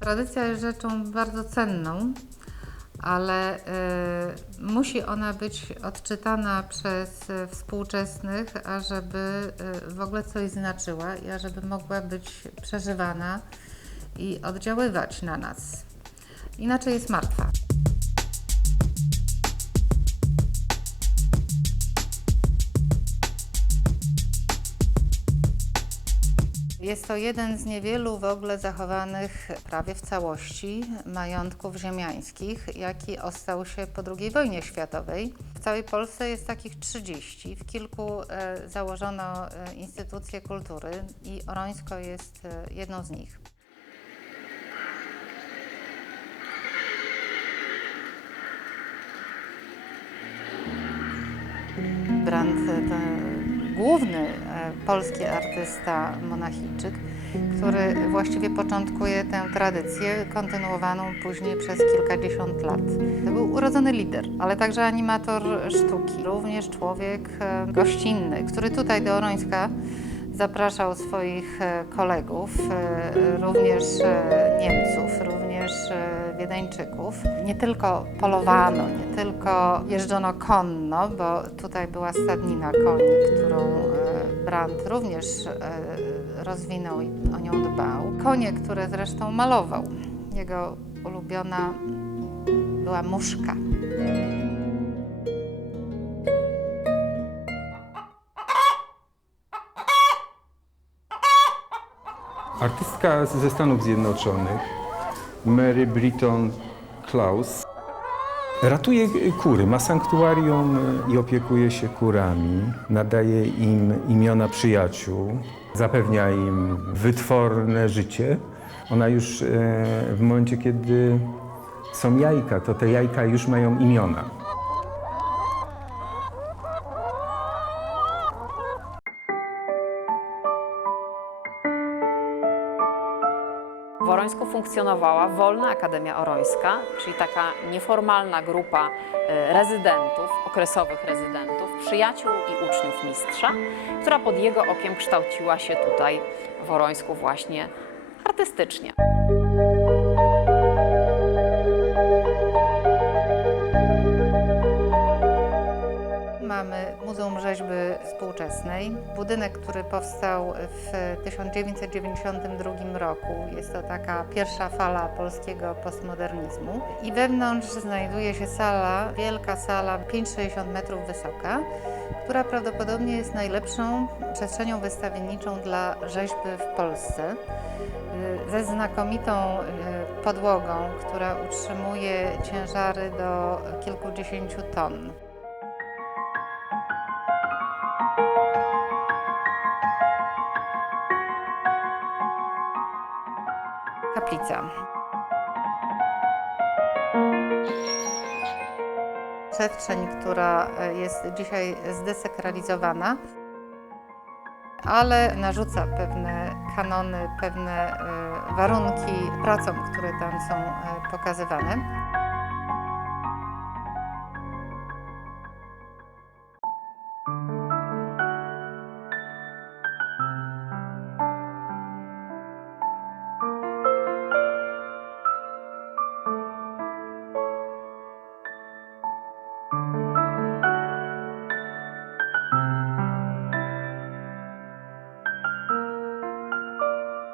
Tradycja jest rzeczą bardzo cenną, ale musi ona być odczytana przez współczesnych, ażeby w ogóle coś znaczyła i ażeby mogła być przeżywana i oddziaływać na nas. Inaczej jest martwa. Jest to jeden z niewielu w ogóle zachowanych prawie w całości majątków ziemiańskich, jaki ostał się po II wojnie światowej. W całej Polsce jest takich 30. W kilku założono instytucje kultury i Orońsko jest jedną z nich. Brandt to główny polski artysta monachijczyk, który właściwie początkuje tę tradycję, kontynuowaną później przez kilkadziesiąt lat. To był urodzony lider, ale także animator sztuki, również człowiek gościnny, który tutaj do Orońska zapraszał swoich kolegów, również Niemców, również Wiedeńczyków. Nie tylko polowano, nie tylko jeżdżono konno, bo tutaj była stadnina koni, którą Brandt również rozwinął i o nią dbał. Konie, które zresztą malował. Jego ulubiona była muszka. Artystka ze Stanów Zjednoczonych, Mary Britton Klaus, ratuje kury, ma sanktuarium i opiekuje się kurami, nadaje im imiona przyjaciół, zapewnia im wytworne życie. Ona już w momencie, kiedy są jajka, to te jajka już mają imiona. W Orońsku funkcjonowała Wolna Akademia Orońska, czyli taka nieformalna grupa rezydentów, okresowych rezydentów, przyjaciół i uczniów mistrza, która pod jego okiem kształciła się tutaj w Orońsku właśnie artystycznie. Mamy Muzeum Rzeźby Współczesnej, budynek, który powstał w 1992 roku. Jest to taka pierwsza fala polskiego postmodernizmu. I wewnątrz znajduje się sala, wielka sala, 5,60 metrów wysoka, która prawdopodobnie jest najlepszą przestrzenią wystawienniczą dla rzeźby w Polsce. Ze znakomitą podłogą, która utrzymuje ciężary do kilkudziesięciu ton. Kaplica. Przestrzeń, która jest dzisiaj zdesakralizowana, ale narzuca pewne kanony, pewne warunki pracom, które tam są pokazywane.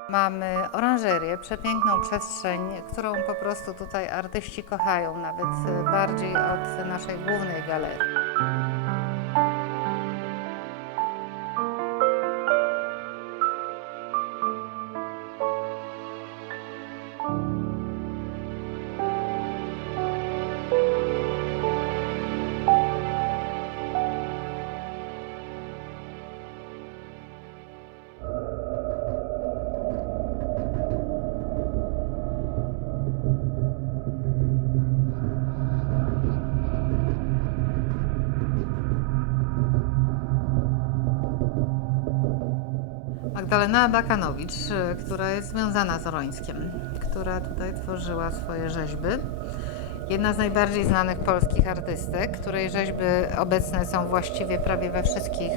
Mamy oranżerię, przepiękną przestrzeń, którą po prostu tutaj artyści kochają, nawet bardziej od naszej głównej galerii. Magdalena Abakanowicz, która jest związana z Orońskiem, która tutaj tworzyła swoje rzeźby. Jedna z najbardziej znanych polskich artystek, której rzeźby obecne są właściwie prawie we wszystkich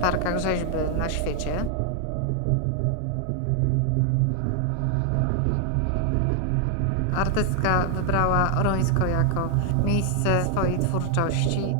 parkach rzeźby na świecie. Artystka wybrała Orońsko jako miejsce swojej twórczości.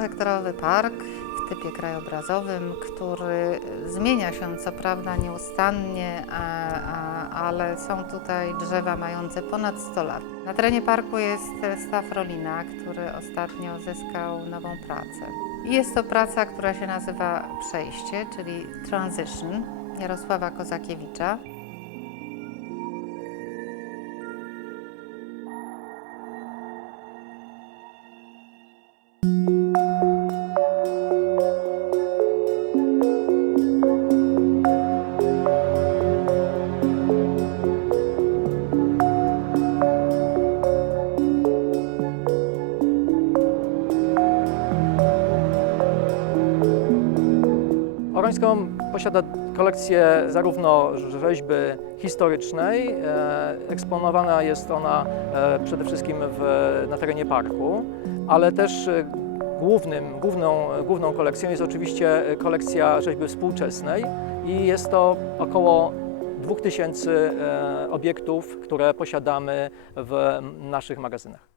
Hektarowy park w typie krajobrazowym, który zmienia się co prawda nieustannie, ale są tutaj drzewa mające ponad 100 lat. Na terenie parku jest staw Rolina, który ostatnio zyskał nową pracę. I jest to praca, która się nazywa Przejście, czyli Transition Jarosława Kozakiewicza. Orońsko posiada kolekcję zarówno rzeźby historycznej, eksponowana jest ona przede wszystkim na terenie parku, ale też główną kolekcją jest oczywiście kolekcja rzeźby współczesnej i jest to około 2000 obiektów, które posiadamy w naszych magazynach.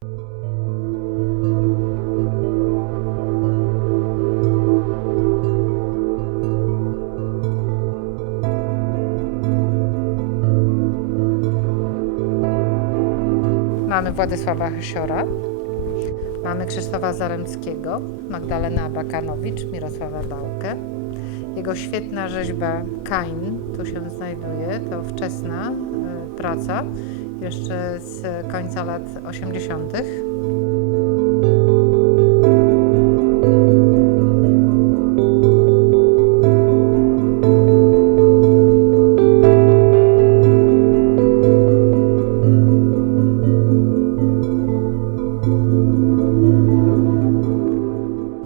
Mamy Władysława Hasiora, mamy Krzysztofa Zaremskiego, Magdalenę Abakanowicz, Mirosława Bałkę. Jego świetna rzeźba Kain tu się znajduje, to wczesna praca, jeszcze z końca lat 80.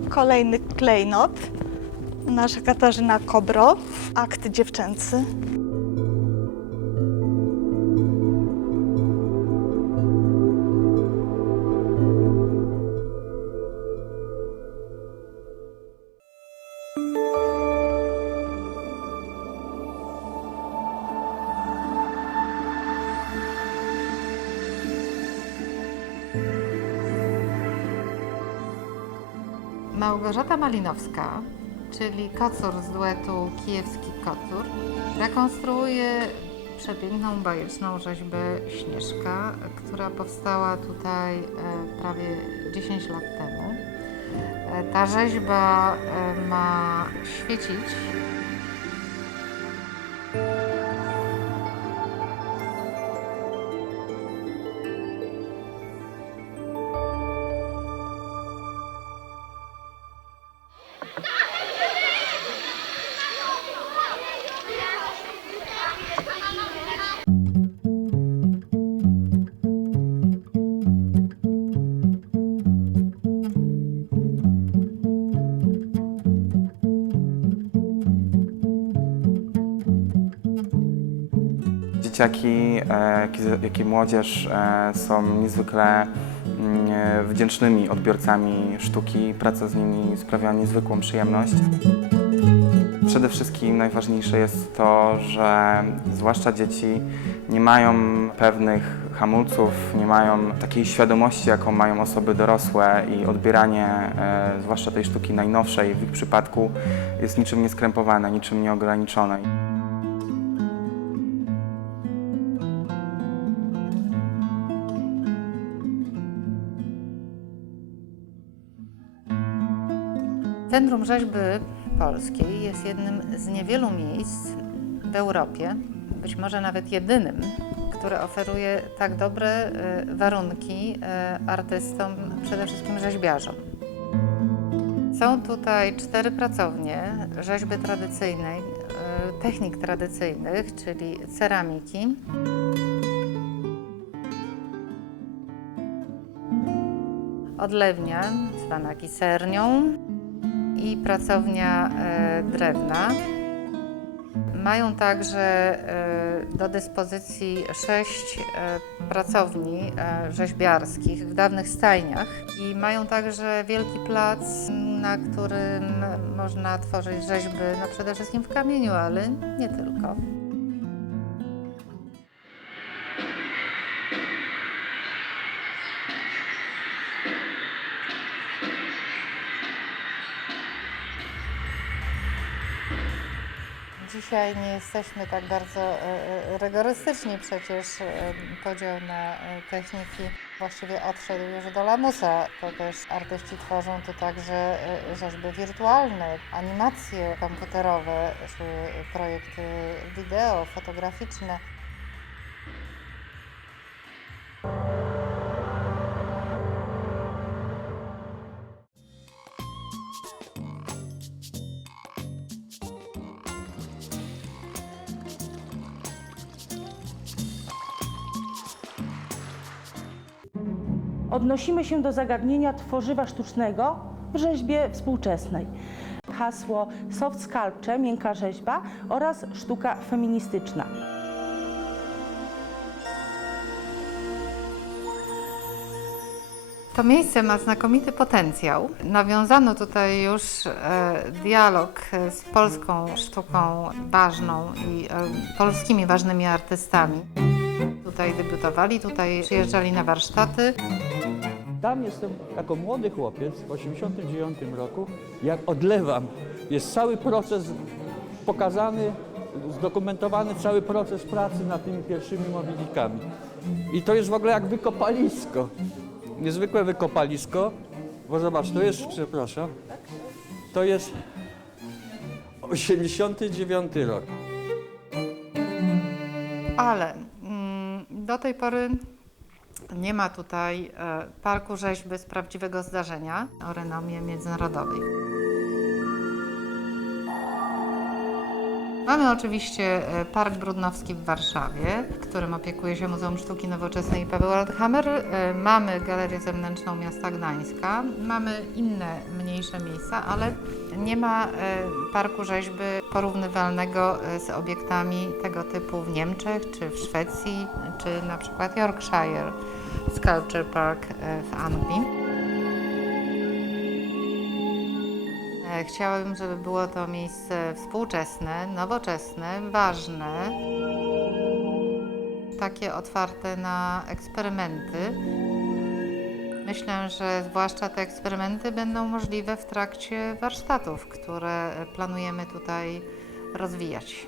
Kolejny klejnot, nasza Katarzyna Kobro, akt dziewczęcy. Małgorzata Malinowska, czyli kocur z duetu Kijewski Kocur, rekonstruuje przepiękną, bajeczną rzeźbę Śnieżka, która powstała tutaj prawie 10 lat temu. Ta rzeźba ma świecić Dzieciaki, jak i młodzież są niezwykle wdzięcznymi odbiorcami sztuki. Praca z nimi sprawia niezwykłą przyjemność. Przede wszystkim najważniejsze jest to, że zwłaszcza dzieci nie mają pewnych hamulców, nie mają takiej świadomości, jaką mają osoby dorosłe i odbieranie zwłaszcza tej sztuki najnowszej w ich przypadku jest niczym nieskrępowane, niczym nieograniczone. Centrum Rzeźby Polskiej jest jednym z niewielu miejsc w Europie, być może nawet jedynym, który oferuje tak dobre warunki artystom, przede wszystkim rzeźbiarzom. Są tutaj 4 pracownie rzeźby tradycyjnej, technik tradycyjnych, czyli ceramiki, odlewnia zwana gisernią i pracownia drewna. Mają także do dyspozycji 6 pracowni rzeźbiarskich w dawnych stajniach i mają także wielki plac, na którym można tworzyć rzeźby przede wszystkim w kamieniu, ale nie tylko. Dzisiaj nie jesteśmy tak bardzo rygorystyczni, przecież podział na techniki właściwie odszedł już do lamusa. To też artyści tworzą tu także rzeźby wirtualne, animacje komputerowe, czy projekty wideo, fotograficzne. Odnosimy się do zagadnienia tworzywa sztucznego w rzeźbie współczesnej. Hasło soft sculpture, miękka rzeźba oraz sztuka feministyczna. To miejsce ma znakomity potencjał. Nawiązano tutaj już dialog z polską sztuką ważną i polskimi ważnymi artystami. Tutaj debiutowali, tutaj przyjeżdżali na warsztaty. Tam jestem jako młody chłopiec w 1989 roku, jak odlewam. Jest cały proces pokazany, zdokumentowany cały proces pracy nad tymi pierwszymi mobilikami. I to jest w ogóle jak wykopalisko. Niezwykłe wykopalisko, bo zobacz, to jest, przepraszam, to jest 89 rok. Ale do tej pory nie ma tutaj parku rzeźby z prawdziwego zdarzenia o renomie międzynarodowej. Mamy oczywiście Park Brudnowski w Warszawie, którym opiekuje się Muzeum Sztuki Nowoczesnej i Paweł Althammer. Mamy Galerię Zewnętrzną Miasta Gdańska, mamy inne mniejsze miejsca, ale nie ma parku rzeźby porównywalnego z obiektami tego typu w Niemczech, czy w Szwecji, czy na przykład Yorkshire Sculpture Park w Anglii. Chciałabym, żeby było to miejsce współczesne, nowoczesne, ważne, takie otwarte na eksperymenty. Myślę, że zwłaszcza te eksperymenty będą możliwe w trakcie warsztatów, które planujemy tutaj rozwijać.